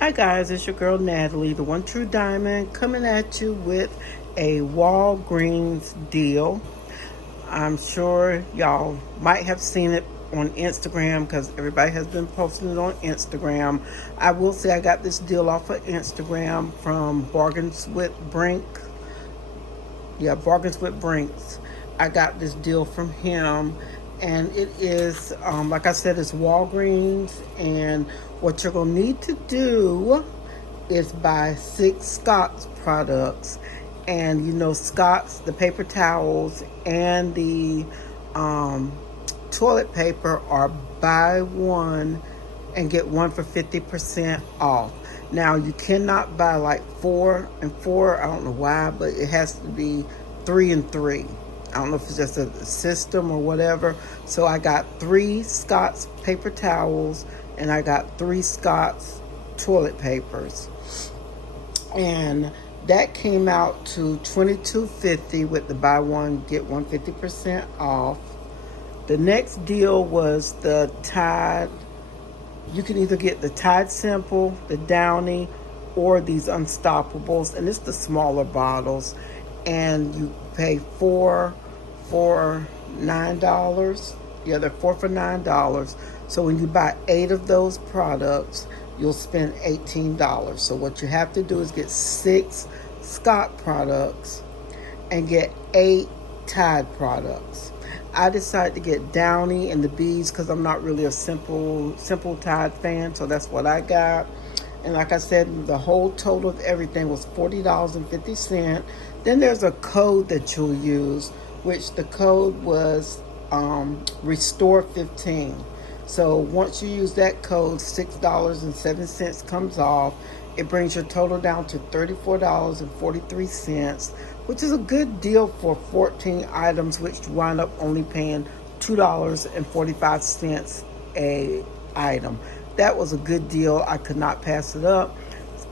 Hi guys, it's your girl Natalie, the One True Diamond, coming at you with a Walgreens deal. I'm sure y'all might have seen it on Instagram because everybody has been posting it on Instagram. I will say I got this deal off of Instagram from Bargains with Brink. Yeah, Bargains with Brinks. I got this deal from him, and it is, like I said, it's Walgreens. And what you're gonna need to do is buy 6 Scott's products, and Scott's, the paper towels and the um, toilet paper are buy one and get one for 50% off. Now you cannot buy like 4 and 4. I don't know why, but it has to be 3 and 3. I don't know if it's just a system or whatever. So I got 3 Scott's paper towels and I got 3 Scott's toilet papers. And that came out to $22.50 with the buy one get one 50% off. The next deal was the Tide. You can either get the Tide Simple, the Downy, or these Unstoppables, and it's the smaller bottles. And you pay four for $9. Yeah, they're 4 for $9. So when you buy 8 of those products, you'll spend $18. So what you have to do is get 6 Scott products and get 8 Tide products. I decided to get Downy and the Bees because I'm not really a simple Tide fan, so that's what I got. And like I said, the whole total of everything was $40.50. Then there's a code that you'll use, which the code was Restore 15. So once you use that code, $6.07 comes off. It brings your total down to $34.43, which is a good deal for 14 items, which you wind up only paying $2.45 a item. That was a good deal. I could not pass it up.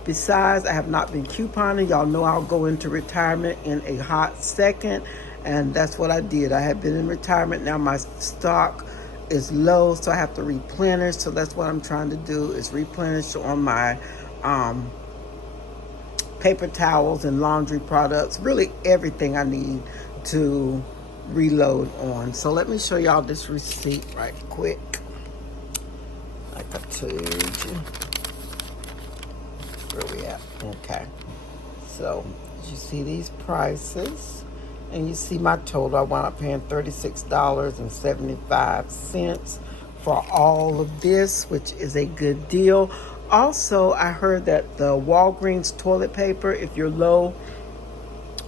Besides, I have not been couponing. Y'all know I'll go into retirement in a hot second, and that's what I did. I have been in retirement. Now my stock is low, so I have to replenish. So that's what I'm trying to do, is replenish on my paper towels and laundry products, really everything I need to reload on. So let me show y'all this receipt right quick. Like I told you. Where we at? Okay. So you see these prices and you see my total. I wound up paying $36.75 for all of this, which is a good deal. Also, I heard that the Walgreens toilet paper, if you're low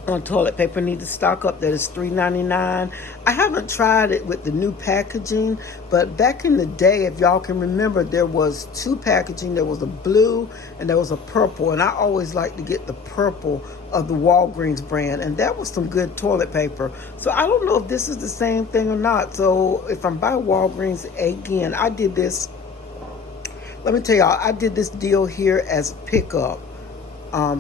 on toilet paper, need to stock up. That is $3.99. I haven't tried it with the new packaging, but back in the day, if y'all can remember, there was 2 packaging. There was a blue and there was a purple, and I always like to get the purple of the Walgreens brand, and that was some good toilet paper. So I don't know if this is the same thing or not. So if I'm by Walgreens again, I did this. Let me tell y'all, I did this deal here as pickup.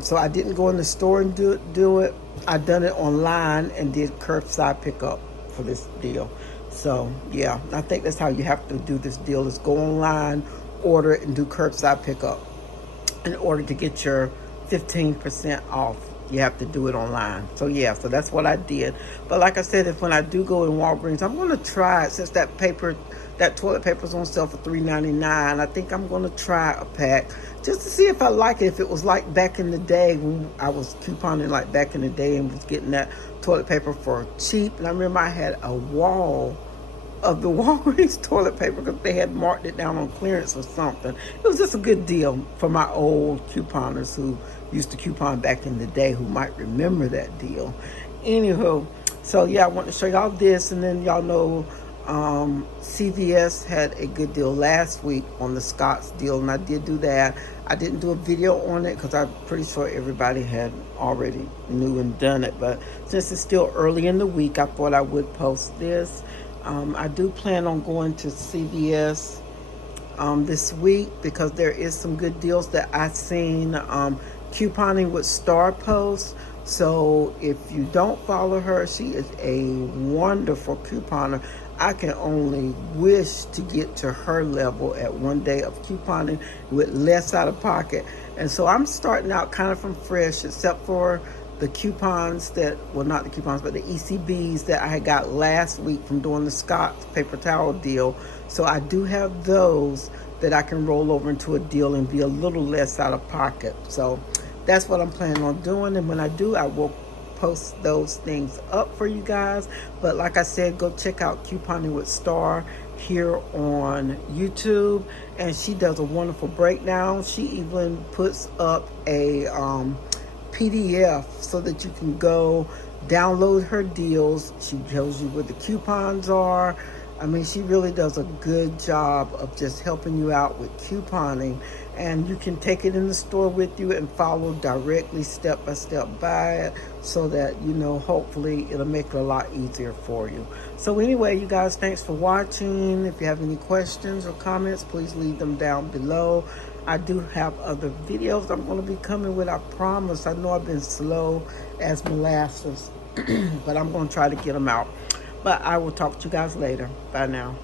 So I didn't go in the store and do it. I done it online and did curbside pickup for this deal. So yeah, I think that's how you have to do this deal, is go online, order it, and do curbside pickup. In order to get your 15% off, you have to do it online. So yeah, so that's what I did. But like I said, if when I do go in Walgreens, I'm gonna try it, since that toilet paper's on sale for $3.99. I think I'm gonna try a pack just to see if I like it. If it was like back in the day when I was couponing, like back in the day, and was getting that toilet paper for cheap. And I remember I had a wall of the Walgreens toilet paper because they had marked it down on clearance or something. It was just a good deal for my old couponers who used to coupon back in the day, who might remember that deal. Anywho, so yeah, I want to show y'all this, and then y'all know CVS had a good deal last week on the Scott's deal, and I did do that. I didn't do a video on it because I'm pretty sure everybody had already knew and done it, but since it's still early in the week, I thought I would post this. I do plan on going to CVS this week because there is some good deals that I've seen couponing with Star Post. So if you don't follow her, she is a wonderful couponer. I can only wish to get to her level at one day of couponing with less out of pocket. And so I'm starting out kind of from fresh, except for the coupons that, well, not the coupons, but the ECBs that I got last week from doing the Scott's paper towel deal. So I do have those that I can roll over into a deal and be a little less out of pocket. So that's what I'm planning on doing. And when I do, I will post those things up for you guys. But like I said, go check out Couponing with Star here on YouTube, and she does a wonderful breakdown. She even puts up a PDF so that you can go download her deals. She tells you where the coupons are. I mean, she really does a good job of just helping you out with couponing, and you can take it in the store with you and follow directly step by step by it, so that, you know, hopefully it'll make it a lot easier for you. So anyway, you guys, thanks for watching. If you have any questions or comments, please leave them down below. I do have other videos I'm going to be coming with, I promise. I know I've been slow as molasses, but I'm going to try to get them out. But I will talk to you guys later. Bye now.